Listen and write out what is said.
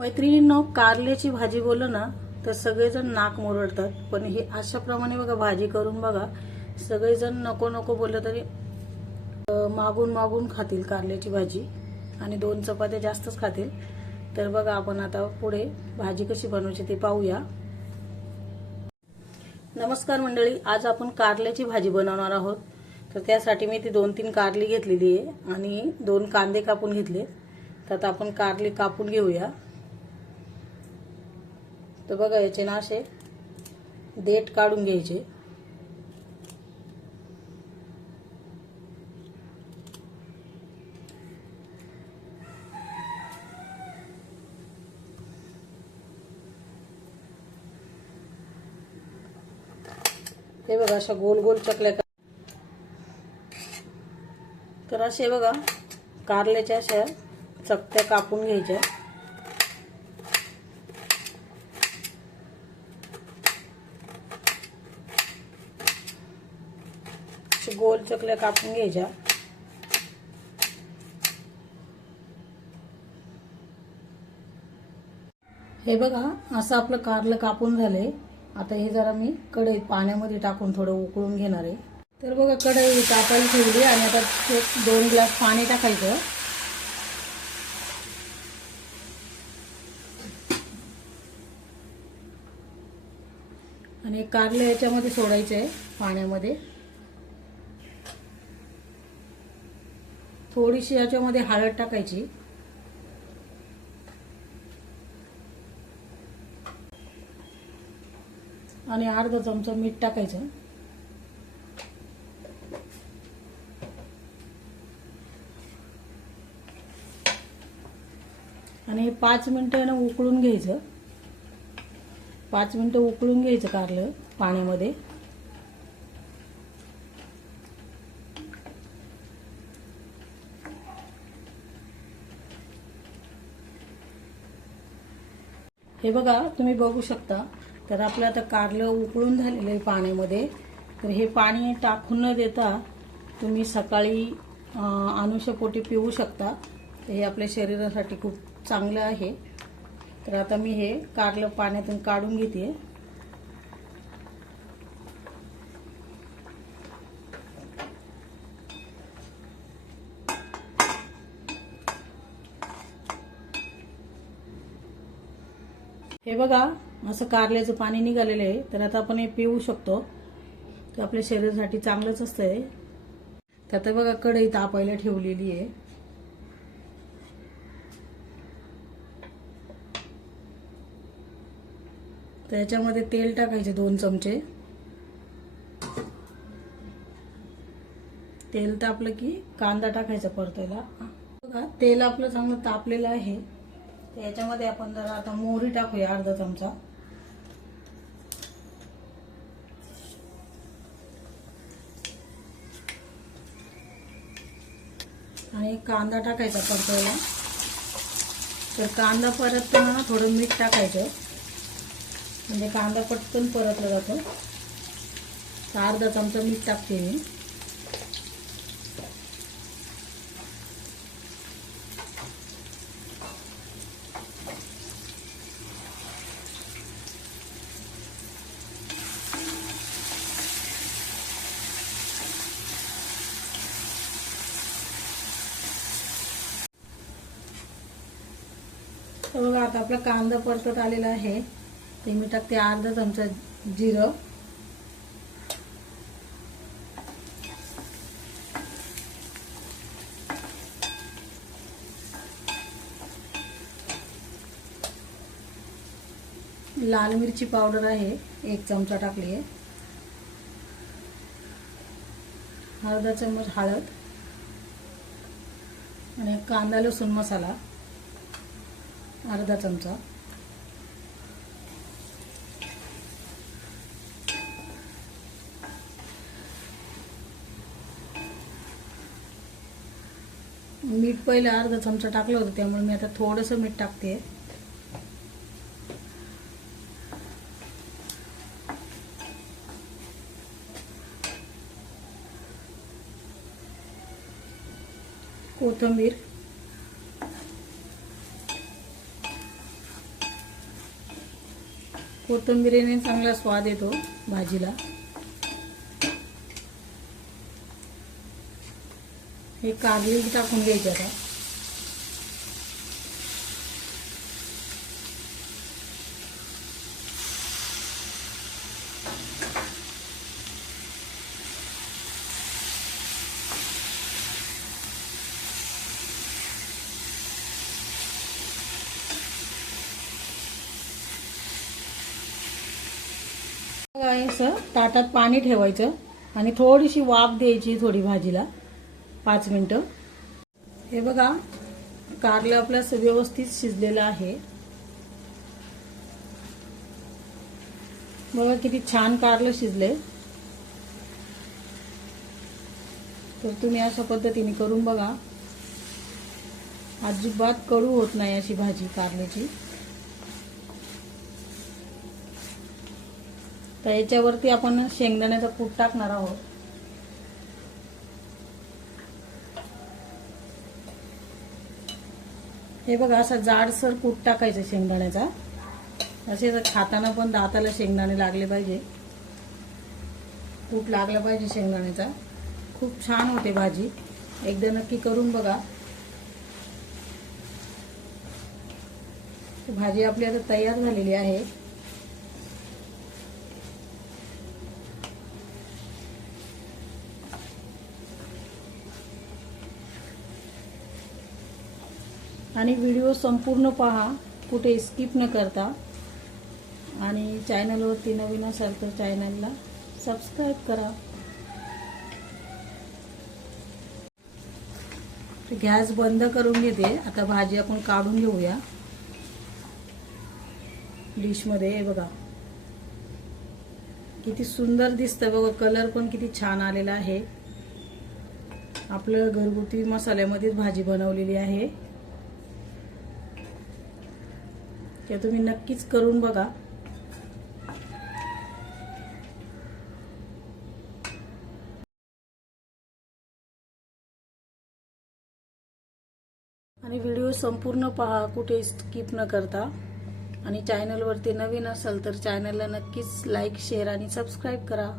मैत्रिणींनो, कारल्याची भाजी बोललो ना तर सगळेजण नाक मुरडतात, पण हे अशाप्रमाणे बघा भाजी करून बघा. सगळेजण नको नको बोललं तरी मागून मागून खातील कारल्याची भाजी आणि 2 चपात्या जास्तच खातील. तर बघा आपण आता पुढे भाजी कशी बनवायची ते पाहूया. नमस्कार मंडळी, आज आपण कारल्याची भाजी बनवणार आहोत. तर त्यासाठी मी ती 2-3 कारली घेतलेली आहे आणि 2 कांदे कापून घेतले. तर आता आपण कारली कापून घेऊया. तर बघा याचे ना असे देठ काढून घ्यायचे. हे बघा अशा गोल गोल चकल्या. तर असे बघा कारल्याच्या अशा चकत्या कापून घ्यायच्या. गोल चकल्या कापून घ्यायच्या. हे बघा असं आपलं कारलं कापून झालंय. आता हे जरा मी कढईत पाण्यामध्ये टाकून थोडं उकळून घेणार आहे. तर बघा कढई तापायला ठेवली आणि आता 2 ग्लास पाणी टाकायचं. आणि कारलं याच्यामध्ये सोडायचं आहे पाण्यामध्ये. थोडीशी याच्यामध्ये हळद टाकायची आणि अर्धा चमचा मीठ टाकायचं. आणि 5 मिनिटं उकळून घ्यायचं. 5 मिनिटं उकळून घ्यायचं कारलं पाण्यामध्ये. हे बघा तुम्ही बघू शकता. तर आपलं आता कारलं उकळून झालेलं आहे पाण्यामध्ये. तर हे पाणी टाकून न देता तुम्ही सकाळी अनुषपोटी पिऊ शकता. तर हे आपल्या शरीरासाठी खूप चांगलं आहे. तर आता मी हे कारलं पाण्यातून काढून घेते. हे बघा असं कारल्याचं पाणी निघालेलं आहे. तर आता आपण हे पिऊ शकतो. तर आपल्या शरीरासाठी चांगलंच असतंय. तर आता बघा कढई तापायला ठेवलेली आहे. तर याच्यामध्ये तेल टाकायचे 2 चमचे. तेल तापलं की कांदा टाकायचा परतायला. बघा तेल आपलं चांगलं तापलेलं आहे. तर याच्यामध्ये आपण जरा आता मोहरी टाकूया अर्धा चमचा. आणि कांदा टाकायचा परतायला. तर कांदा परतताना थोडं मीठ टाकायचं म्हणजे कांदा पटकन परतला जातो. तर अर्धा चमचा मीठ टाकते मी. तर बघा आता आपला कांदा परतत आलेला आहे. ते मी टाकते अर्धा चमचा जिरं. लाल मिरची पावडर आहे 1 चमचा टाकली आहे. अर्धा चमच हळद आणि कांदा लसूण मसाला अर्धा चमचा. मीठ पहिले अर्धा चमचा टाकलं होतं त्यामुळे मी आता थोडंसं मीठ टाकते. कोथिंबीर कोथिंबीरीने चांगला स्वाद येतो भाजीला. हे कारली टाकून घ्यायचे आता. असं ताटात पाणी ठेवायचं आणि थोडीशी वाफ द्यायची थोडी भाजीला 5 मिनिटं. हे बघा कारलं आपलं व्यवस्थित शिजलेलं आहे. बघा किती छान कारलं शिजले. तर तुम्ही अशा पद्धतीने करून बघा. अजिबात कडू होत नाही अशी भाजी कारल्याची. तर याच्यावरती आपण शेंगदाण्याचा कूट टाकणार आहोत. हे बघा असा जाडसर कूट टाकायचं शेंगदाण्याचा. असे खाताना पण दाताला शेंगदाणे लागले पाहिजे, कूट लागला पाहिजे शेंगदाण्याचा. खूप छान होते भाजी. एकदा नक्की करून बघा. भाजी आपली आता तयार झालेली आहे. आणि व्हिडिओ संपूर्ण पहा, कुठे स्किप न करता. आणि चॅनलवरती नवीन असाल तर चॅनलला सबस्क्राईब करा. गॅस बंद करून घेते. आता भाजी आपण काढून घेऊया डिशमध्ये. हे बघा किती सुंदर दिसतं बघा. कलर पण किती छान आलेला आहे. आपलं घरगुती मसाल्यामध्येच भाजी बनवलेली आहे. ते तुम्ही नक्कीच करून बघा. आणि व्हिडिओ संपूर्ण पहा, कुठे स्किप न करता. आणि चॅनलवरती नवीन असाल तर चॅनलला नक्कीच लाईक, शेअर आणि सबस्क्राईब करा.